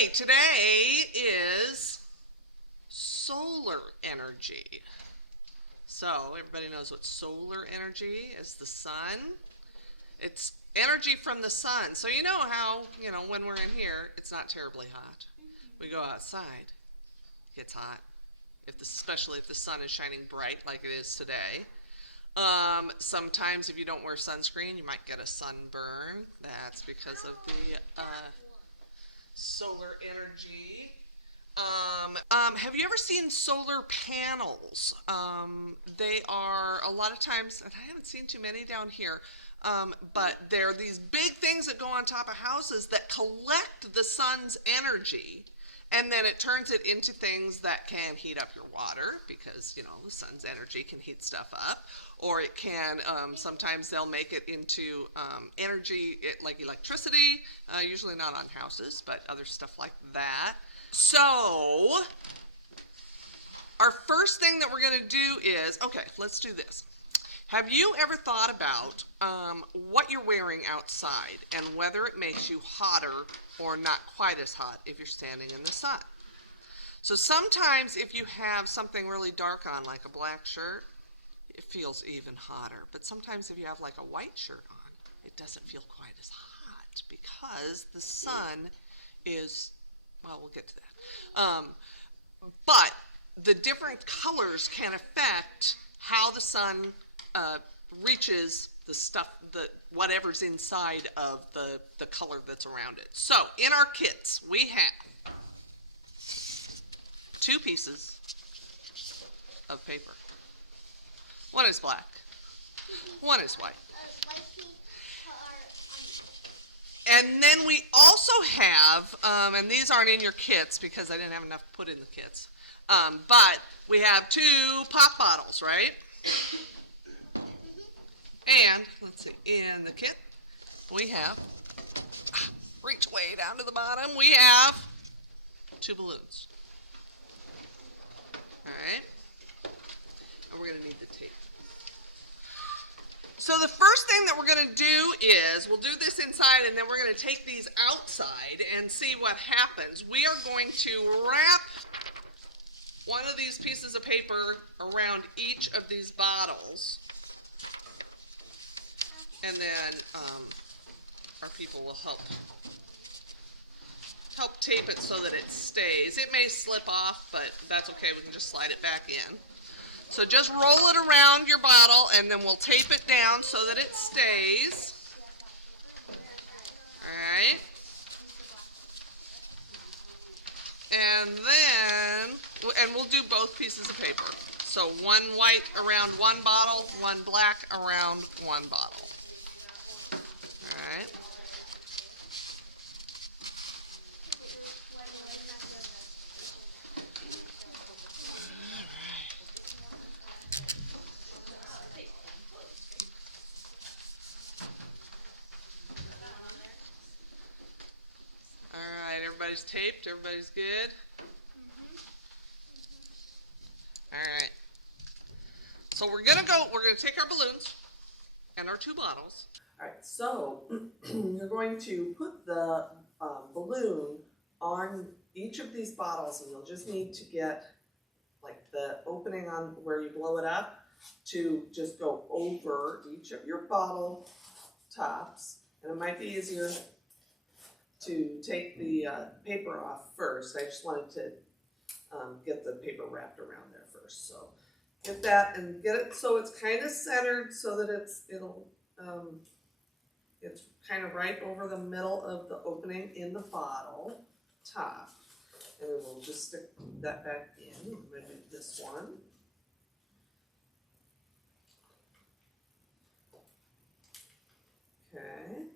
right, today is solar energy. So everybody knows what solar energy is. The sun. It's energy from the sun. So you know how, when we're in here, it's not terribly hot. We go outside, it's hot. Especially if the sun is shining bright like it is today. Sometimes if you don't wear sunscreen, you might get a sunburn. That's because of the solar energy. Have you ever seen solar panels? They are a lot of times, and I haven't seen too many down here, but they're these big things that go on top of houses that collect the sun's energy, and then it turns it into things that can heat up your water because, the sun's energy can heat stuff up. Or it can, sometimes they'll make it into energy like electricity, usually not on houses, but other stuff like that. So, our first thing that we're going to do is, okay, let's do this. Have you ever thought about what you're wearing outside and whether it makes you hotter or not quite as hot if you're standing in the sun? So sometimes if you have something really dark on, like a black shirt, it feels even hotter. But sometimes if you have like a white shirt on, it doesn't feel quite as hot because the sun is, well, we'll get to that. But the different colors can affect how the sun reaches the stuff, whatever's inside of the color that's around it. So in our kits, we have 2 pieces of paper. One is black, one is white. And then we also have, and these aren't in your kits because I didn't have enough to put in the kits, but we have 2 pop bottles, right? And, let's see, in the kit, we have, reach way down to the bottom, we have 2 balloons. All right? And we're going to need the tape. So the first thing that we're going to do is, we'll do this inside and then we're going to take these outside and see what happens. We are going to wrap one of these pieces of paper around each of these bottles. And then our people will help tape it so that it stays. It may slip off, but that's okay. We can just slide it back in. So just roll it around your bottle and then we'll tape it down so that it stays. Alright. And we'll do both pieces of paper. So one white around one bottle, one black around one bottle. Alright. Everybody's taped, everybody's good? Alright. So we're gonna take our balloons and our 2 bottles. Alright, so you're going to put the balloon on each of these bottles and you'll just need to get like the opening on where you blow it up to just go over each of your bottle tops. And it might be easier to take the paper off first. I just wanted to get the paper wrapped around there first. So get that and get it so it's kind of centered so that it's kind of right over the middle of the opening in the bottle top. And then we'll just stick that back in. I'm going to do this one. Okay.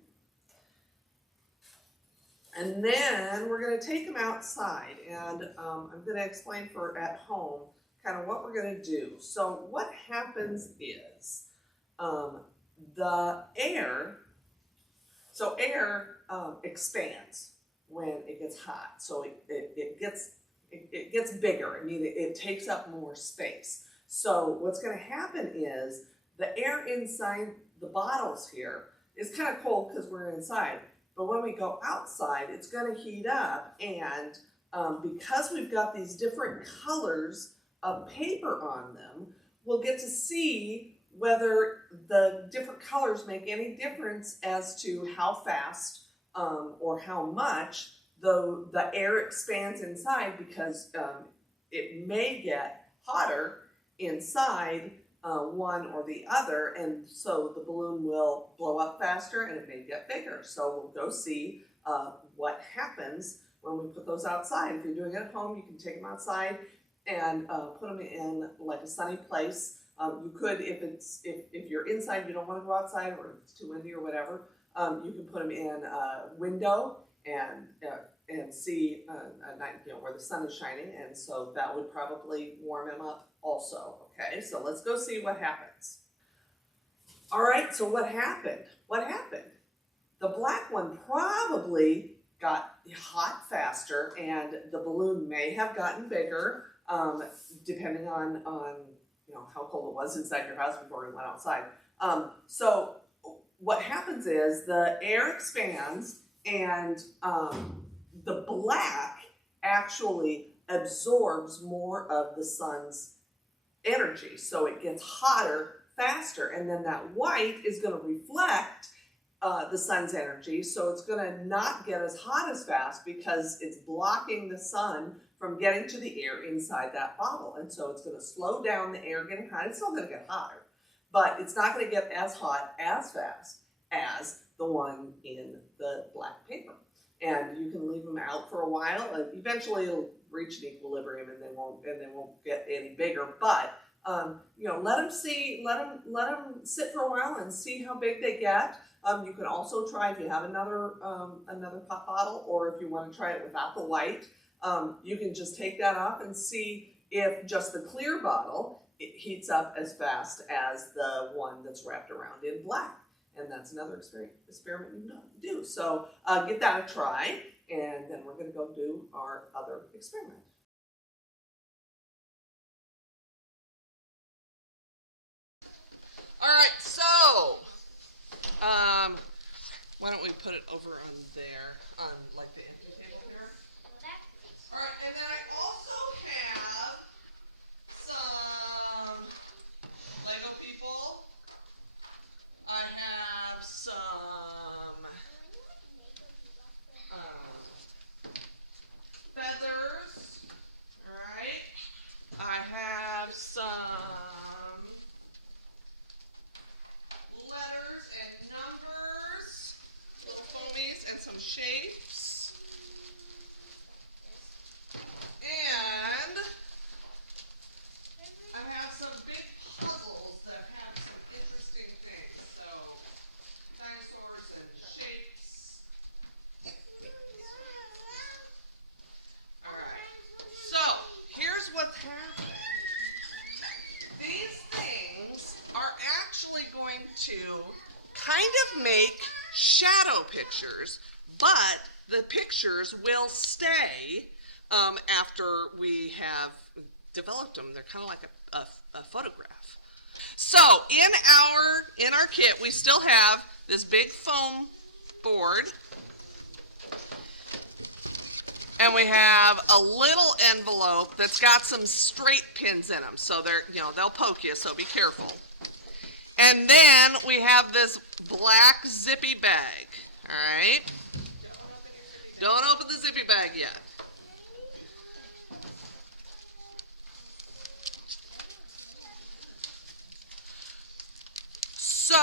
And then we're going to take them outside, and I'm going to explain for at home kind of what we're going to do. So what happens is the air expands when it gets hot. So it gets bigger. I mean, it takes up more space. So what's going to happen is the air inside the bottles here is kind of cold because we're inside. But when we go outside, it's going to heat up, and because we've got these different colors of paper on them, we'll get to see whether the different colors make any difference as to how fast or how much the air expands inside, because it may get hotter inside one or the other, and so the balloon will blow up faster and it may get bigger. So we'll go see what happens when we put those outside. If you're doing it at home, you can take them outside and put them in like a sunny place. You could, if you're inside, you don't want to go outside, or if it's too windy or whatever, you can put them in a window and see at night, where the sun is shining, and so that would probably warm them up also. Okay, so let's go see what happens. All right, so what happened? What happened? The black one probably got hot faster, and the balloon may have gotten bigger, depending on how cold it was inside your house before we went outside. So what happens is the air expands, and the black actually absorbs more of the sun's energy, so it gets hotter faster, and then that white is going to reflect the sun's energy, so it's going to not get as hot as fast because it's blocking the sun from getting to the air inside that bottle, and so it's going to slow down the air getting hot. It's still going to get hotter, but it's not going to get as hot as fast as the one in the black paper. And you can leave them out for a while, and eventually it'll reach an equilibrium, and they won't get any bigger. But let them sit for a while and see how big they get. You can also try, if you have another pop bottle, or if you want to try it without the white, you can just take that off and see if just the clear bottle it heats up as fast as the one that's wrapped around in black. And that's another experiment you can do. So give that a try, and then we're going to go do our other experiment. All right, so why don't we put it over on there, on like the empty table here? All right, and then I also have some Lego people. I have some feathers. All right. I have some letters and numbers, little foamies, and some shapes. And I have some big puzzles that have some interesting things. So dinosaurs and shapes. All right. So here's what's happening. These things are actually going to kind of make shadow pictures, but the pictures will stay after we have developed them. They're kind of like a photograph. So in our kit, we still have this big foam board, and we have a little envelope that's got some straight pins in them, so they'll poke you, so be careful. And then we have this black zippy bag. All right. Don't open the zippy bag yet. So,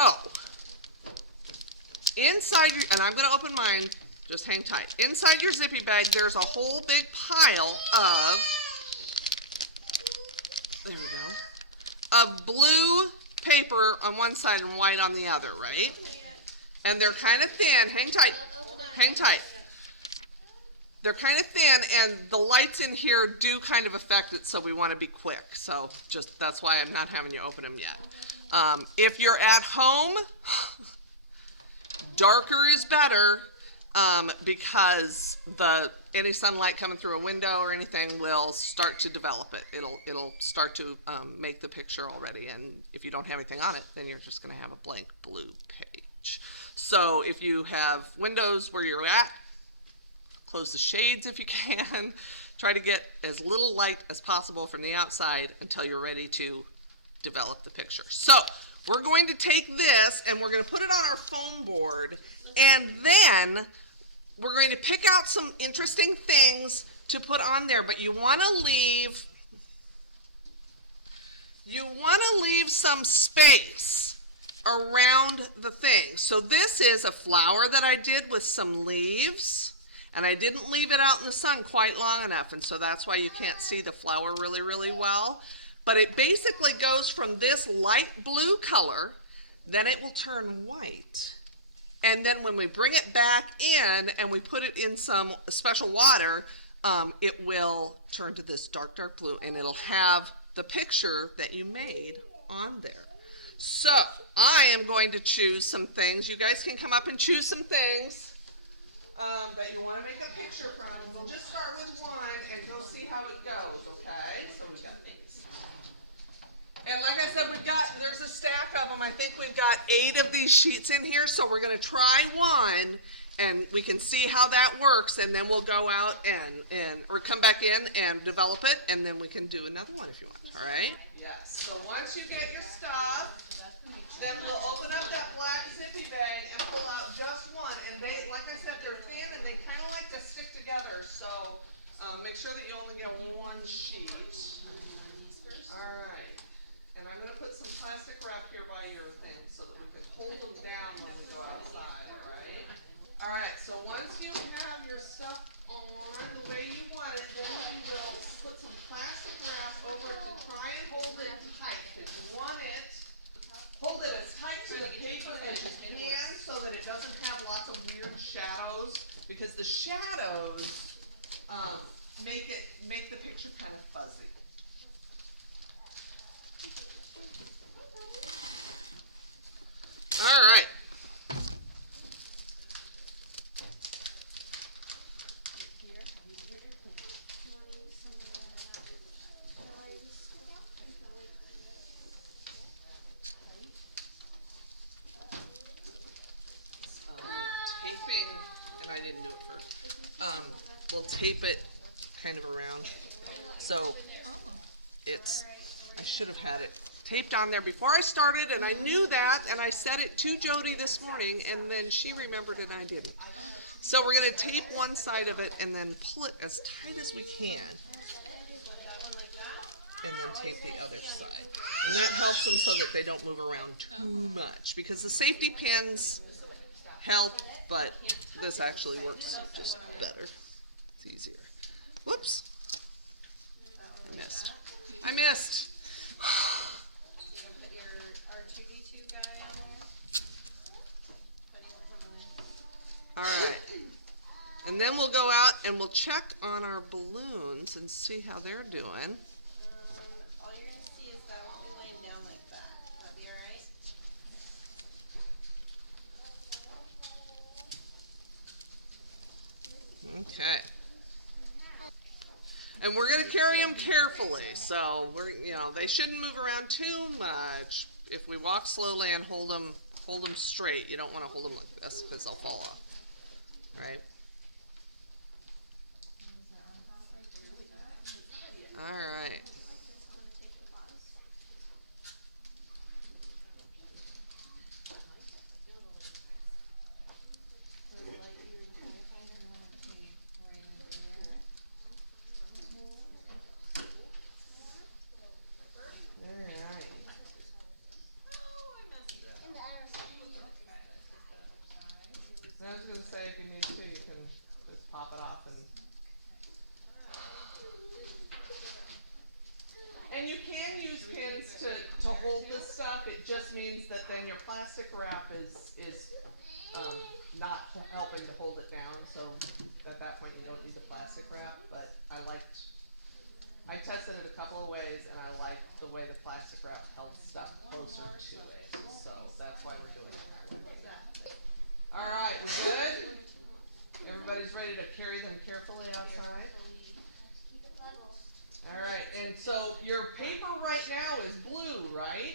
inside your, and I'm going to open mine, just hang tight. Inside your zippy bag, there's a whole big pile of, there we go, of blue paper on one side and white on the other, right? And they're kind of thin. Hang tight. Hang tight. They're kind of thin, and the lights in here do kind of affect it, so we want to be quick. So that's why I'm not having you open them yet. If you're at home, darker is better, because any sunlight coming through a window or anything will start to develop it. It'll start to make the picture already, and if you don't have anything on it, then you're just going to have a blank blue page. So if you have windows where you're at, close the shades if you can. Try to get as little light as possible from the outside until you're ready to develop the picture. So we're going to take this and we're going to put it on our foam board, and then we're going to pick out some interesting things to put on there, but you want to leave some space around the thing. So this is a flower that I did with some leaves, and I didn't leave it out in the sun quite long enough, and so that's why you can't see the flower really well. But it basically goes from this light blue color, then it will turn white. And then when we bring it back in and we put it in some special water, it will turn to this dark blue, and it'll have the picture that you made on there. So I am going to choose some things. You guys can come up and choose some things that you want to make a picture from. We'll just start with one and go see how it goes, okay? So we've got these. And like I said, there's a stack of them. I think we've got 8 of these sheets in here, so we're going to try one, and we can see how that works, and then we'll go out or come back in and develop it, and then we can do another one if you want, all right? Yes, so once you get your stuff, then we'll open up that black zippy bag and pull out just one, and they, like I said, they're thin, and they kind of like to stick together, so make sure that you only get one sheet. All right. And I'm going to put some plastic wrap here by your thing so that we can hold them down when we go outside, all right? All right, so once you have your stuff on the way you want it, then we will put some plastic wrap over it to try and hold it tight. If you want it, hold it as tight to the paper as you can so that it doesn't have lots of weird shadows, because the shadows make the picture kind of fuzzy. All right. Taping, and I didn't do it first. We'll tape it kind of around. So I should have had it taped on there before I started, and I knew that, and I said it to Jody this morning, and then she remembered and I didn't. So we're going to tape one side of it and then pull it as tight as we can, and then tape the other side. And that helps them so that they don't move around too much, because the safety pins help, but this actually works just better. It's easier. Whoops. I missed. All right. And then we'll go out and we'll check on our balloons and see how they're doing. All you're going to see is that won't be laying down like that. That'll be alright? Okay. And we're going to carry them carefully, so they shouldn't move around too much. If we walk slowly and hold them straight, you don't want to hold them like this because they'll fall off. Right? All right. I was going to say, if you need to, you can just pop it off and you can use pins to hold this stuff. It just means that then your plastic wrap is not helping to hold it down. So at that point, you don't need the plastic wrap. But I tested it a couple of ways, and I liked the way the plastic wrap held stuff closer to it. So that's why we're doing it. All right, we're good? Everybody's ready to carry them carefully outside? All right, and so your paper right now is blue, right?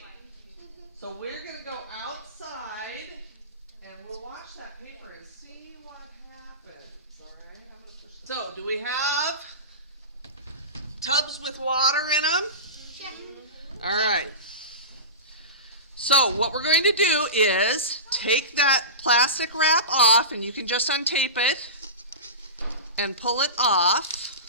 So we're going to go outside, and we'll watch paper and see what happens. All right. I'm gonna push. So, do we have tubs with water in them? All right. So what we're going to do is take that plastic wrap off, and you can just untape it and pull it off.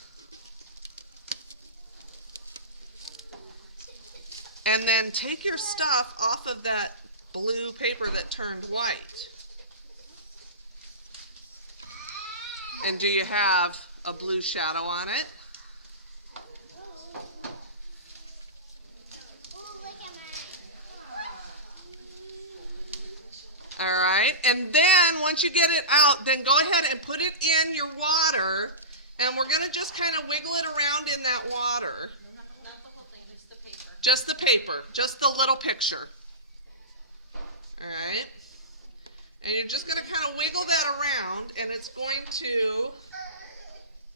And then take your stuff off of that blue paper that turned white. And do you have a blue shadow on it? All right, and then once you get it out, then go ahead and put it in your water, and we're gonna just kind of wiggle it around in that water. Not the whole thing, just the paper. Just the paper, just the little picture. All right, and you're just gonna kind of wiggle that around, and it's going to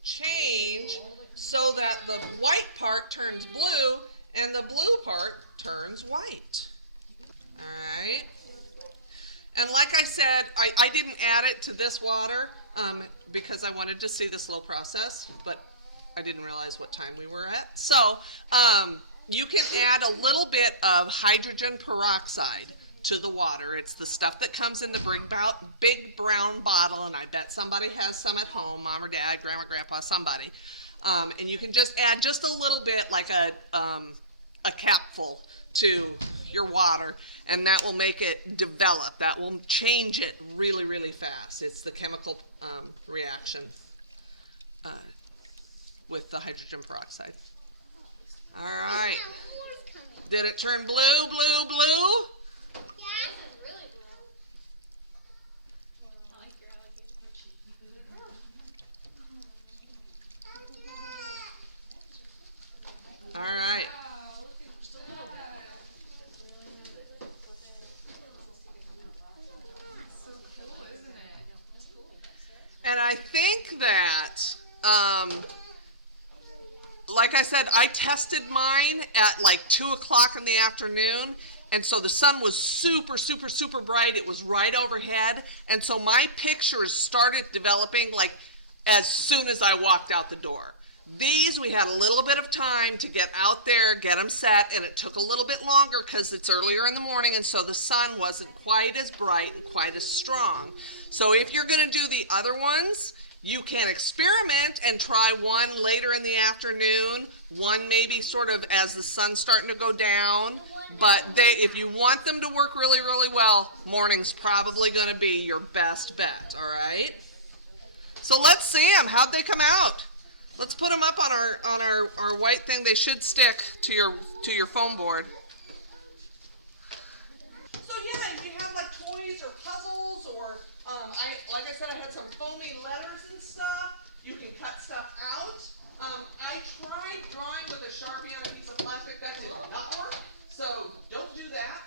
change so that the white part turns blue, and the blue part turns white. All right. And like I said, I didn't add it to this water because I wanted to see the slow process, but I didn't realize what time we were at. So you can add a little bit of hydrogen peroxide to the water. It's the stuff that comes in the big brown bottle, and I bet somebody has some at home, mom or dad, grandma, grandpa, somebody. And you can just add just a little bit, like a capful to your water, and that will make it develop. That will change it really, really fast. It's the chemical reaction with the hydrogen peroxide. All right. Did it turn blue, blue, blue? Yeah, it's really blue. I like your alligator. All right. And I think that, like I said, I tested mine at like 2 o'clock in the afternoon, and so the sun was super, super, super bright. It was right overhead, and so my pictures started developing like as soon as I walked out the door. These, we had a little bit of time to get out there, get them set, and it took a little bit longer because it's earlier in the morning, and so the sun wasn't quite as bright and quite as strong. So if you're going to do the other ones, you can experiment and try one later in the afternoon, one maybe sort of as the sun's starting to go down. But if you want them to work really, really well, morning's probably going to be your best bet, all right? So let's see them. How'd they come out? Let's put them up on our white thing. They should stick to your foam board. So yeah, if you have like toys or puzzles, or like I said, I had some foamy letters and stuff. You can cut stuff out. I tried drawing with a Sharpie on a piece of plastic. That did not work. So don't do that.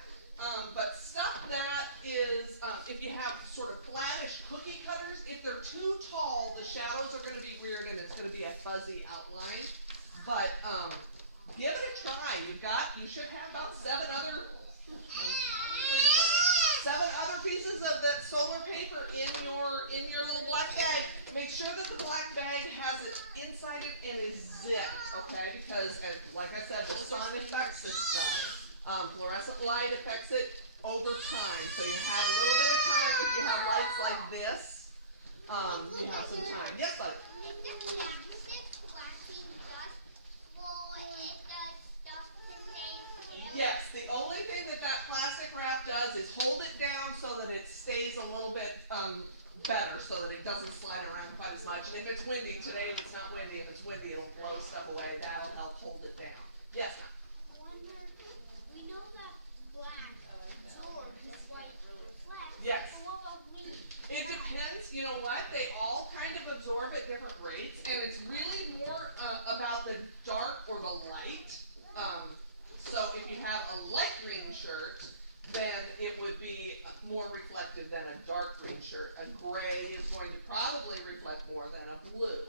But stuff that is, if you have sort of flattish cookie cutters, if they're too tall, the shadows are going to be weird and it's going to be a fuzzy outline. But give it a try. You should have about 7 other pieces of that solar paper in your little black bag. Make sure that the black bag has it inside it and is zipped, okay? Because, like I said, the sun affects this stuff. Fluorescent light affects it over time. So you have a little bit of time. If you have lights like this, you have some time. Yes, buddy? Yes, the only thing that plastic wrap does is hold it down so that it stays a little bit better, so that it doesn't slide around quite as much. And if it's windy, today it's not windy. If it's windy, it'll blow stuff away. That'll help hold it down. Yes, ma'am? We know that black absorbs this white flex. Yes. But what about green? It depends. You know what? They all kind of absorb at different rates, and it's really more about the dark or the light. So if you have a light green shirt, then it would be more reflective than a dark green shirt. A gray is going to probably reflect more than a blue.